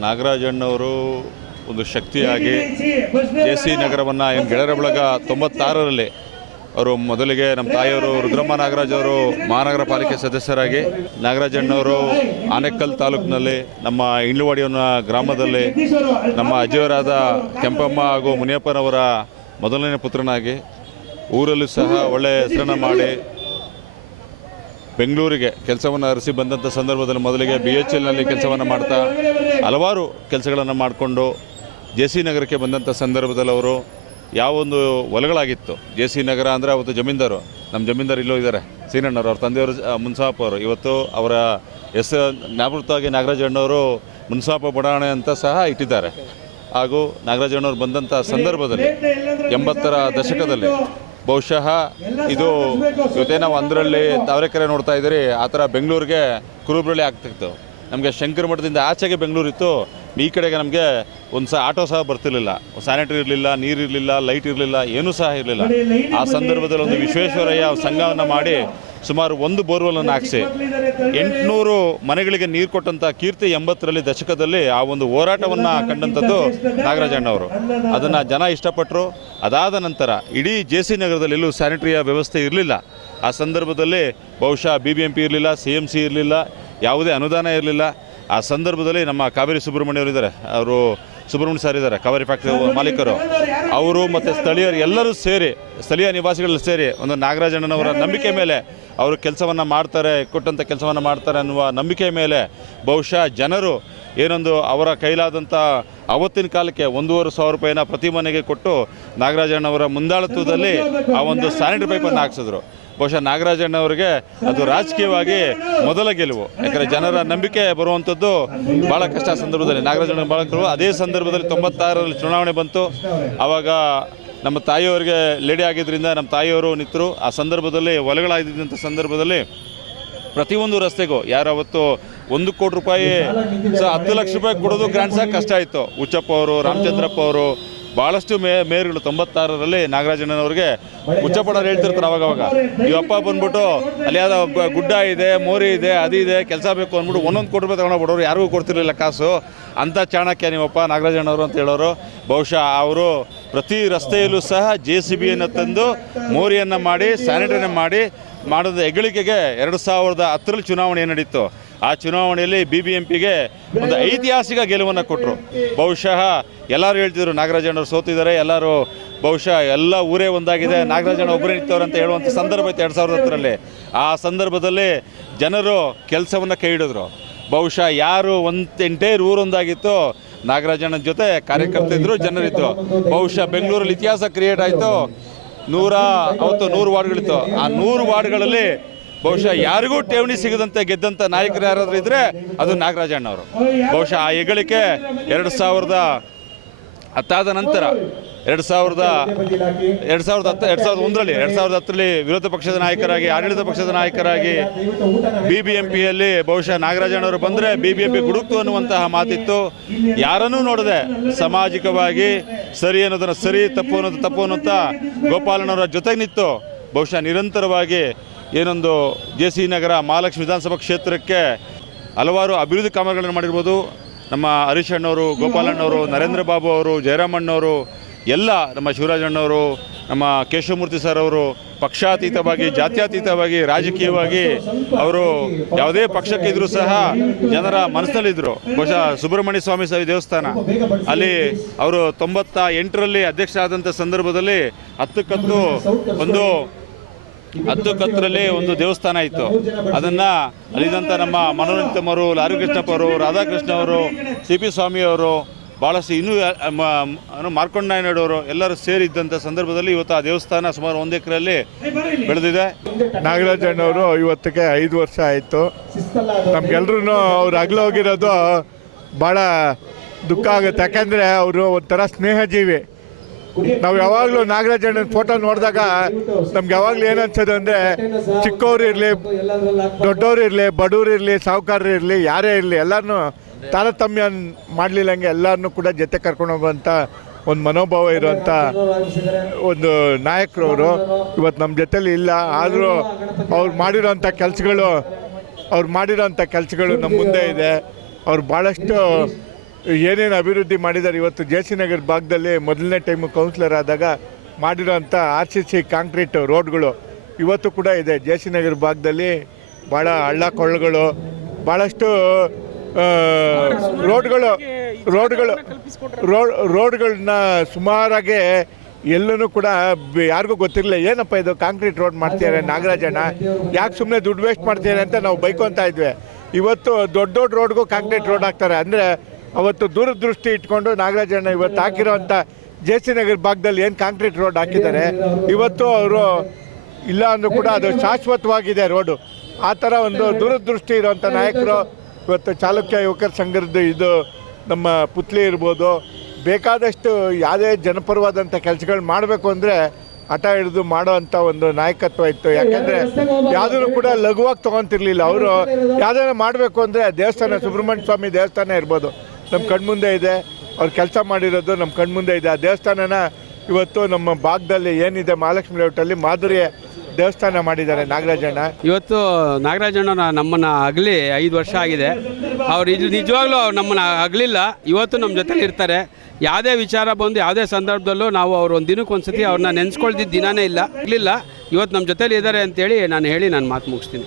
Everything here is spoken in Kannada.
ನಾಗರಾಜಣ್ಣವರು ಒಂದು ಶಕ್ತಿಯಾಗಿ ಜೆ ಸಿ ನಗರವನ್ನು ಏನು ಗೆಳೆಯರ ಬಳಗ ತೊಂಬತ್ತಾರರಲ್ಲಿ ಅವರು ಮೊದಲಿಗೆ ನಮ್ಮ ತಾಯಿಯವರು ರುದ್ರಮ್ಮ ನಾಗರಾಜ್ ಅವರು ಮಹಾನಗರ ಪಾಲಿಕೆ ಸದಸ್ಯರಾಗಿ ನಾಗರಾಜಣ್ಣವರು ಆನೆಕಲ್ ತಾಲೂಕಿನಲ್ಲಿ ನಮ್ಮ ಇಂಡ್ಲವಾಡಿ ಗ್ರಾಮದಲ್ಲಿ ನಮ್ಮ ಅಜ್ಜಿಯವರಾದ ಕೆಂಪಮ್ಮ ಹಾಗೂ ಮುನಿಯಪ್ಪನವರ ಮೊದಲನೇ ಪುತ್ರನಾಗಿ ಊರಲ್ಲೂ ಸಹ ಒಳ್ಳೆಯ ಹೆಸರನ್ನು ಮಾಡಿ ಬೆಂಗಳೂರಿಗೆ ಕೆಲಸವನ್ನು ಅರಸಿ ಬಂದಂಥ ಸಂದರ್ಭದಲ್ಲಿ ಮೊದಲಿಗೆ ಬಿ ಎಚ್ ಎಲ್ನಲ್ಲಿ ಕೆಲಸವನ್ನು ಮಾಡ್ತಾ ಹಲವಾರು ಕೆಲಸಗಳನ್ನು ಮಾಡಿಕೊಂಡು ಜೆ ಸಿ ನಗರಕ್ಕೆ ಬಂದಂಥ ಸಂದರ್ಭದಲ್ಲಿ ಅವರು ಯಾವೊಂದು ಹೊಲಗಳಾಗಿತ್ತು. ಜೆ ಸಿ ನಗರ ಅಂದರೆ ಅವತ್ತು ಜಮೀನ್ದಾರು. ನಮ್ಮ ಜಮೀನ್ದಾರು ಇಲ್ಲೋ ಇದ್ದಾರೆ. ಸೀನಣ್ಣವರು, ಅವ್ರ ತಂದೆಯವರು ಮುನ್ಸಾಪ್ ಅವರು. ಇವತ್ತು ಅವರ ಎಸ್ ಜ್ಞಾಪಕವಾಗಿ ನಾಗರಾಜಣ್ಣವರು ಮುನ್ಸಾಪ ಬಡಾವಣೆ ಅಂತ ಸಹ ಇಟ್ಟಿದ್ದಾರೆ. ಹಾಗೂ ನಾಗರಾಜಣ್ಣವ್ರು ಬಂದಂಥ ಸಂದರ್ಭದಲ್ಲಿ ಎಂಬತ್ತರ ದಶಕದಲ್ಲಿ ಬಹುಶಃ ಇದು ಜೊತೆ ನಾವು ಅಂದ್ರಲ್ಲಿ ತಾವರೆಕೆರೆ ನೋಡ್ತಾ ಇದ್ದೀರಿ, ಆ ಥರ ಬೆಂಗಳೂರಿಗೆ ಕುರುಬ್ರಳ್ಳಿ ಆಗ್ತಿತ್ತು. ನಮಗೆ ಶಂಕರ ಮಠದಿಂದ ಆಚೆಗೆ ಬೆಂಗಳೂರಿತ್ತು ಈ ಕಡೆಗೆ ನಮಗೆ ಒಂದು ಸಹ ಆಟೋ ಸಹ ಬರ್ತಿರ್ಲಿಲ್ಲ. ಸ್ಯಾನಿಟರಿ ಇರಲಿಲ್ಲ, ನೀರು ಇರಲಿಲ್ಲ, ಲೈಟ್ ಇರಲಿಲ್ಲ, ಏನೂ ಸಹ ಇರಲಿಲ್ಲ. ಆ ಸಂದರ್ಭದಲ್ಲಿ ಒಂದು ವಿಶ್ವೇಶ್ವರಯ್ಯ ಸಂಘವನ್ನು ಮಾಡಿ ಸುಮಾರು ಒಂದು ಬೋರ್ವೆಲನ್ನು ಹಾಕಿಸಿ ಎಂಟುನೂರು ಮನೆಗಳಿಗೆ ನೀರು ಕೊಟ್ಟಂಥ ಕೀರ್ತಿ ಎಂಬತ್ತರಲ್ಲಿ ದಶಕದಲ್ಲಿ ಆ ಒಂದು ಹೋರಾಟವನ್ನು ಕಂಡಂಥದ್ದು ನಾಗರಾಜಣ್ಣವರು ಅದನ್ನು ಜನ ಇಷ್ಟಪಟ್ಟರು ಅದಾದ ನಂತರ ಇಡೀ ಜೆ ಸಿ ನಗರದಲ್ಲಿ ಎಲ್ಲೂ ಸ್ಯಾನಿಟರಿಯ ವ್ಯವಸ್ಥೆ ಇರಲಿಲ್ಲ. ಆ ಸಂದರ್ಭದಲ್ಲಿ ಬಹುಶಃ ಬಿ ಬಿ ಎಂ ಪಿ ಇರಲಿಲ್ಲ, ಸಿ ಎಂ ಸಿ ಇರಲಿಲ್ಲ, ಯಾವುದೇ ಅನುದಾನ ಇರಲಿಲ್ಲ. ಆ ಸಂದರ್ಭದಲ್ಲಿ ನಮ್ಮ ಕಾವೇರಿ ಸುಬ್ರಹ್ಮಣ್ಯ ಇದ್ದಾರೆ. ಅವರು ಸುಬ್ರಹ್ಮಣ್ಯ ಸರ್ ಇದ್ದಾರೆ, ಕಾವೇರಿ ಫ್ಯಾಕ್ಟ್ರಿ ಮಾಲೀಕರು. ಅವರು ಮತ್ತು ಸ್ಥಳೀಯರು ಎಲ್ಲರೂ ಸೇರಿ, ಸ್ಥಳೀಯ ನಿವಾಸಿಗಳು ಸೇರಿ ಒಂದು ನಾಗರಾಜಣ್ಣನವರ ನಂಬಿಕೆ ಮೇಲೆ ಅವರು ಕೆಲಸವನ್ನು ಮಾಡ್ತಾರೆ ಕೊಟ್ಟಂಥ ಕೆಲಸವನ್ನು ಮಾಡ್ತಾರೆ ಅನ್ನುವ ನಂಬಿಕೆ ಮೇಲೆ ಬಹುಶಃ ಜನರು ಏನೊಂದು ಅವರ ಕೈಲಾದಂಥ ಅವತ್ತಿನ ಕಾಲಕ್ಕೆ ಒಂದೂವರೆ ಸಾವಿರ ರೂಪಾಯಿನ ಪ್ರತಿ ಮನೆಗೆ ಕೊಟ್ಟು ನಾಗರಾಜಣ್ಣವರ ಮುಂದಾಳತ್ವದಲ್ಲಿ ಆ ಒಂದು ಸ್ಯಾನಿಟರಿ ಪೈಪನ್ನು ಹಾಕ್ಸಿದ್ರು. ಬಹುಶಃ ನಾಗರಾಜಣ್ಣವರಿಗೆ ಅದು ರಾಜಕೀಯವಾಗಿ ಮೊದಲ ಗೆಲುವು. ಯಾಕಂದರೆ ಜನರ ನಂಬಿಕೆ ಬರುವಂಥದ್ದು ಭಾಳ ಕಷ್ಟ ಸಂದರ್ಭದಲ್ಲಿ. ನಾಗರಾಜಣ್ಣ ಭಾಳ ಅದೇ ಸಂದರ್ಭದಲ್ಲಿ ತೊಂಬತ್ತಾರರಲ್ಲಿ ಚುನಾವಣೆ ಬಂತು. ಆವಾಗ ನಮ್ಮ ತಾಯಿಯವರಿಗೆ ಲೇಡಿ ಆಗಿದ್ದರಿಂದ ನಮ್ಮ ತಾಯಿಯವರು ನಿಂತರು. ಆ ಸಂದರ್ಭದಲ್ಲಿ ಹೊಲಗಳಾಗಿದ್ದಂಥ ಸಂದರ್ಭದಲ್ಲಿ ಪ್ರತಿಯೊಂದು ರಸ್ತೆಗೂ, ಯಾರು ಅವತ್ತು ಒಂದು ಕೋಟಿ ರೂಪಾಯಿ ಸೊ ಹತ್ತು ಲಕ್ಷ ರೂಪಾಯಿ ಕೊಡೋದು ಗ್ರಾಂಟ್ ಸಹ ಕಷ್ಟ ಆಯಿತು. ಉಚ್ಚಪ್ಪ ಅವರು, ರಾಮಚಂದ್ರಪ್ಪ ಅವರು ಭಾಳಷ್ಟು ಮೇ ಮೇಯರ್ಗಳು ತೊಂಬತ್ತಾರರಲ್ಲಿ ನಾಗರಾಜಣ್ಣನವ್ರಿಗೆ ಹುಚ್ಚಪಡೋರು ಹೇಳ್ತಿರ್ತಾರೆ ಅವಾಗ ಅವಾಗ. ಇವಪ್ಪ ಬಂದ್ಬಿಟ್ಟು ಅಲ್ಲಿ ಯಾವುದೋ ಗುಡ್ಡ ಇದೆ ಮೋರಿ ಇದೆ ಅದು ಇದೆ ಕೆಲಸ ಬೇಕು ಅಂದ್ಬಿಟ್ಟು ಒಂದೊಂದು ಕೋಟಿ ರೂಪಾಯಿ ತಗೊಂಡೋಗ್ಬಿಡೋರು ಯಾರಿಗೂ ಕೊಡ್ತಿರ್ಲಿಲ್ಲ ಕಾಸು. ಅಂಥ ಚಾಣಕ್ಯ ನೀವಪ್ಪ ನಾಗರಾಜಣ್ಣವರು ಅಂತ ಹೇಳೋರು. ಬಹುಶಃ ಅವರು ಪ್ರತಿ ರಸ್ತೆಯಲ್ಲೂ ಸಹ ಜೆ ಸಿ ಬಿಯನ್ನು ತಂದು ಮೋರಿಯನ್ನು ಮಾಡಿ ಸ್ಯಾನಿಟರಿನ ಮಾಡಿ ಮಾಡಿದ ಹೆಗ್ಗಳಿಕೆಗೆ ಎರಡು ಸಾವಿರದ ಹತ್ತರಲ್ಲಿ ಚುನಾವಣೆ ನಡೀತು? ಆ ಚುನಾವಣೆಯಲ್ಲಿ ಬಿ ಬಿ ಎಂ ಪಿಗೆ ಒಂದು ಐತಿಹಾಸಿಕ ಗೆಲುವನ್ನು ಕೊಟ್ಟರು ಬಹುಶಃ ಎಲ್ಲರೂ ಹೇಳ್ತಿದ್ರು ನಾಗರಾಜಣ್ಣವ್ರು ಸೋತಿದ್ದಾರೆ, ಎಲ್ಲರೂ ಬಹುಶಃ ಎಲ್ಲ ಊರೇ ಒಂದಾಗಿದೆ ನಾಗರಾಜಣ್ಣ ಒಬ್ಬರೇ ನಿಂತವ್ರು ಅಂತ ಹೇಳುವಂಥ ಸಂದರ್ಭ ಇತ್ತು ಎರಡು ಸಾವಿರದ ಹತ್ತರಲ್ಲಿ. ಆ ಸಂದರ್ಭದಲ್ಲಿ ಜನರು ಕೆಲಸವನ್ನು ಕೈ ಹಿಡಿದ್ರು. ಬಹುಶಃ ಯಾರು ಒಂದು ಎಂಟೈರ್ ಊರೊಂದಾಗಿತ್ತು ನಾಗರಾಜಣ್ಣನ ಜೊತೆ ಕಾರ್ಯಕರ್ತರಿದ್ದರು ಜನರಿತ್ತು ಬಹುಶಃ ಬೆಂಗಳೂರಲ್ಲಿ ಇತಿಹಾಸ ಕ್ರಿಯೇಟ್ ಆಯಿತು. ನೂರ, ಅವತ್ತು ನೂರು ವಾರ್ಡ್ಗಳಿತ್ತು. ಆ ನೂರು ವಾರ್ಡ್ಗಳಲ್ಲಿ ಬಹುಶಃ ಯಾರಿಗೂ ಠೇವಣಿ ಸಿಗದಂತೆ ಗೆದ್ದಂಥ ನಾಯಕರು ಯಾರಾದ್ರೂ ಇದ್ದರೆ ಅದು ನಾಗರಾಜಣ್ಣ ಅವರು ಬಹುಶಃ ಆ ಹೆಗಳಿಕೆ ಎರಡು ಸಾವಿರದ ಹತ್ತಾದ ನಂತರ, ಎರಡು ಸಾವಿರದ ಎರಡು ಸಾವಿರದ ಹತ್ತು, ಎರಡು ಸಾವಿರದ ಒಂದರಲ್ಲಿ, ಎರಡು ಸಾವಿರದ ಹತ್ತರಲ್ಲಿ ವಿರೋಧ ಪಕ್ಷದ ನಾಯಕರಾಗಿ, ಆಡಳಿತ ಪಕ್ಷದ ನಾಯಕರಾಗಿ ಬಿ ಬಿ ಎಂ ಪಿಯಲ್ಲಿ ಬಹುಶಃ ನಾಗರಾಜಣ್ಣವರು ಬಂದರೆ ಬಿ ಬಿ ಎಂ ಪಿ ಗುಡುಕ್ತು ಅನ್ನುವಂತಹ ಮಾತಿತ್ತು. ಯಾರನ್ನೂ ನೋಡದೆ ಸಾಮಾಜಿಕವಾಗಿ ಸರಿ ಅನ್ನೋದನ್ನು ಸರಿ, ತಪ್ಪು ಅನ್ನೋದು ತಪ್ಪು ಅನ್ನುವಂಥ ಗೋಪಾಲನವರ ಜೊತೆಗೆ ನಿಂತು ಬಹುಶಃ ನಿರಂತರವಾಗಿ ಏನೊಂದು ಜೆ ಸಿ ನಗರ ಮಹಾಲಕ್ಷ್ಮಿ ವಿಧಾನಸಭಾ ಕ್ಷೇತ್ರಕ್ಕೆ ಹಲವಾರು ಅಭಿವೃದ್ಧಿ ಕಾಮಗಾರಿಗಳನ್ನು ಮಾಡಿರ್ಬೋದು. ನಮ್ಮ ಹರೀಶ್ ಅಣ್ಣವರು ಗೋಪಾಲಣ್ಣವರು ನರೇಂದ್ರ ಬಾಬು ಅವರು ಜಯರಾಮಣ್ಣವರು ಎಲ್ಲ ನಮ್ಮ ಶಿವರಾಜಣ್ಣವರು ನಮ್ಮ ಕೇಶವಮೂರ್ತಿ ಸರ್ ಅವರು ಪಕ್ಷಾತೀತವಾಗಿ, ಜಾತ್ಯಾತೀತವಾಗಿ, ರಾಜಕೀಯವಾಗಿ ಅವರು ಯಾವುದೇ ಪಕ್ಷಕ್ಕೆ ಇದ್ರೂ ಸಹ ಜನರ ಮನಸ್ಸಲ್ಲಿದ್ದರು ಬಹುಶಃ ಸುಬ್ರಹ್ಮಣ್ಯ ಸ್ವಾಮಿ ಸ್ವಾಮಿ ದೇವಸ್ಥಾನ. ಅಲ್ಲಿ ಅವರು ತೊಂಬತ್ತ ಎಂಟರಲ್ಲಿ ಅಧ್ಯಕ್ಷರಾದಂಥ ಸಂದರ್ಭದಲ್ಲಿ ಹತ್ತಕ್ಕತ್ತು ಒಂದು ಹತ್ತು ಕತ್ತರಲ್ಲಿ ಒಂದು ದೇವಸ್ಥಾನ ಇತ್ತು. ಅದನ್ನು ಅಲ್ಲಿದ್ದಂಥ ನಮ್ಮ ಮನೋರಂಜಿತಮ್ಮರು ಲಾರು ಕೃಷ್ಣಪ್ಪ ಅವರು ರಾಧಾಕೃಷ್ಣ ಅವರು ಸಿ ಪಿ ಸ್ವಾಮಿಯವರು ಭಾಳಷ್ಟು ಇನ್ನೂ ಮಾರ್ಕೊಂಡ ಎಲ್ಲರೂ ಸೇರಿದ್ದಂಥ ಸಂದರ್ಭದಲ್ಲಿ ಇವತ್ತು ಆ ದೇವಸ್ಥಾನ ಸುಮಾರು ಒಂದು ಎಕರೆಯಲ್ಲಿ ಬೆಳೆದಿದೆ. ನಾಗರಾಜಣ್ಣವರು ಇವತ್ತಿಗೆ ಐದು ವರ್ಷ ಆಯಿತು. ನಮ್ಗೆಲ್ರೂ ಅವ್ರು ಅಗಲೋಗಿರೋದು ಭಾಳ ದುಃಖ ಆಗುತ್ತೆ. ಯಾಕಂದರೆ ಅವರು ಒಂಥರ ಸ್ನೇಹಜೀವಿ. ನಾವು ಯಾವಾಗಲೂ ನಾಗರಾಜಣ್ಣನ ಫೋಟೋ ನೋಡಿದಾಗ ನಮ್ಗೆ ಯಾವಾಗಲೂ ಏನು ಅನ್ಸೋದು ಅಂದರೆ ಚಿಕ್ಕವ್ರು ಇರಲಿ, ದೊಡ್ಡವ್ರು ಇರಲಿ, ಬಡವ್ರು ಇರಲಿ ಸಾಹುಕಾರರು ಇರಲಿ, ಯಾರೇ ಇರಲಿ ಎಲ್ಲರನ್ನೂ ತಾರತಮ್ಯ ಮಾಡಲಿಲ್ಲಂಗೆ ಎಲ್ಲರನ್ನೂ ಕೂಡ ಜೊತೆ ಕರ್ಕೊಂಡು ಹೋಗುವಂಥ ಒಂದು ಮನೋಭಾವ ಇರುವಂಥ ಒಂದು ನಾಯಕರು ಅವರು. ಇವತ್ತು ನಮ್ಮ ಜೊತೆಲಿ ಇಲ್ಲ, ಆದರೂ ಅವ್ರು ಮಾಡಿರೋಂಥ ಕೆಲಸಗಳು, ಅವ್ರು ಮಾಡಿರೋಂಥ ಕೆಲಸಗಳು ನಮ್ಮ ಮುಂದೆ ಇದೆ. ಅವ್ರು ಭಾಳಷ್ಟು ಏನೇನು ಅಭಿವೃದ್ಧಿ ಮಾಡಿದ್ದಾರೆ ಇವತ್ತು ಜೆ ಸಿ ನಗರ ಭಾಗದಲ್ಲಿ ಮೊದಲನೇ ಟೈಮು ಕೌನ್ಸಿಲರ್ ಆದಾಗ ಮಾಡಿರೋಂಥ ಆರ್ ಸಿ ಸಿ ಕಾಂಕ್ರೀಟ್ ರೋಡ್ಗಳು ಇವತ್ತು ಕೂಡ ಇದೆ. ಜೆ ಸಿ ನಗರ ಭಾಗದಲ್ಲಿ ಭಾಳ ಹಳ್ಳ ಕೊಳ್ಳಗಳು ಭಾಳಷ್ಟು ರೋಡ್ಗಳು ರೋಡ್ಗಳು, ರೋಡ್ ರೋಡ್ಗಳನ್ನ ಸುಮಾರಾಗಿ ಎಲ್ಲೂ ಕೂಡ ಯಾರಿಗೂ ಗೊತ್ತಿರಲಿಲ್ಲ. ಏನಪ್ಪ ಇದು ಕಾಂಕ್ರೀಟ್ ರೋಡ್ ಮಾಡ್ತಿದ್ದಾರೆ ನಾಗರಾಜಣ್ಣ? ಯಾಕೆ ಸುಮ್ಮನೆ ದುಡ್ಡು ವೇಸ್ಟ್ ಮಾಡ್ತಿದ್ದಾರೆ ಅಂತ ನಾವು ಬೈಕೊಂತ ಇದ್ವಿ. ಇವತ್ತು ದೊಡ್ಡ ದೊಡ್ಡ ರೋಡ್ಗೂ ಕಾಂಕ್ರೀಟ್ ರೋಡ್ ಹಾಕ್ತಾರೆ. ಅಂದರೆ ಅವತ್ತು ದೂರದೃಷ್ಟಿ ಇಟ್ಕೊಂಡು ನಾಗರಾಜಣ್ಣ ಇವತ್ತು ಹಾಕಿರೋಂಥ ಜೆ ಸಿ ನಗರ್ ಭಾಗದಲ್ಲಿ ಏನು ಕಾಂಕ್ರೀಟ್ ರೋಡ್ ಹಾಕಿದ್ದಾರೆ. ಇವತ್ತು ಅವರು ಇಲ್ಲ ಅಂದರೂ ಕೂಡ ಅದು ಶಾಶ್ವತವಾಗಿದೆ ರೋಡು. ಆ ಥರ ಒಂದು ದೂರದೃಷ್ಟಿ ಇರುವಂಥ ನಾಯಕರು ಇವತ್ತು ಚಾಲುಕ್ಯ ಯುವಕರ ಸಂಘದ ಇದು ನಮ್ಮ ಪುತ್ಲಿ ಇರ್ಬೋದು. ಬೇಕಾದಷ್ಟು ಯಾವುದೇ ಜನಪರವಾದಂಥ ಕೆಲಸಗಳು ಮಾಡಬೇಕು ಅಂದರೆ ಹಠ ಹಿಡಿದು ಮಾಡೋ ಅಂಥ ಒಂದು ನಾಯಕತ್ವ ಇತ್ತು. ಯಾಕೆಂದರೆ ಯಾವುದನ್ನು ಕೂಡ ಲಘುವಾಗಿ ತೊಗೊತಿರ್ಲಿಲ್ಲ. ಅವರು ಯಾವುದಾದ್ರು ಮಾಡಬೇಕು ಅಂದರೆ ದೇವಸ್ಥಾನ, ಸುಬ್ರಹ್ಮಣ್ಯ ಸ್ವಾಮಿ ದೇವಸ್ಥಾನ ಇರ್ಬೋದು. ನಮ್ಮ ಕಣ್ಮುಂದೆ ಇದೆ. ಅವ್ರು ಕೆಲಸ ಮಾಡಿರೋದು ನಮ್ಮ ಕಣ್ಮುಂದೆ ಇದೆ. ಆ ದೇವಸ್ಥಾನನ ಇವತ್ತು ನಮ್ಮ ಭಾಗದಲ್ಲಿ ಏನಿದೆ ಮಹಾಲಕ್ಷ್ಮಿ ಲೇಔಟಲ್ಲಿ ಮಾಧುರಿ ದೇವಸ್ಥಾನ ಮಾಡಿದ್ದಾರೆ ನಾಗರಾಜಣ್ಣ ಇವತ್ತು ನಾಗರಾಜಣ್ಣ ನಮ್ಮನ್ನು ಅಗಲಿ ಐದು ವರ್ಷ ಆಗಿದೆ. ಅವ್ರು ಇದು ನಿಜವಾಗ್ಲೂ ಅವ್ರು ನಮ್ಮನ್ನು ಅಗಲಿಲ್ಲ. ಇವತ್ತು ನಮ್ಮ ಜೊತೆಲಿ ಇರ್ತಾರೆ. ಯಾವುದೇ ವಿಚಾರ ಬಂದು ಯಾವುದೇ ಸಂದರ್ಭದಲ್ಲೂ ನಾವು ಅವ್ರು ಒಂದು ದಿನಕ್ಕೆ ಒಂದು ಸತಿ ಅವ್ರನ್ನ ನೆನೆಸ್ಕೊಳ್ದಿದ್ದ ದಿನನೇ ಇಲ್ಲ. ಇರಲಿಲ್ಲ. ಇವತ್ತು ನಮ್ಮ ಜೊತೇಲಿ ಇದ್ದಾರೆ ಅಂತೇಳಿ ನಾನು ಹೇಳಿ ನಾನು ಮಾತು ಮುಗಿಸ್ತೀನಿ.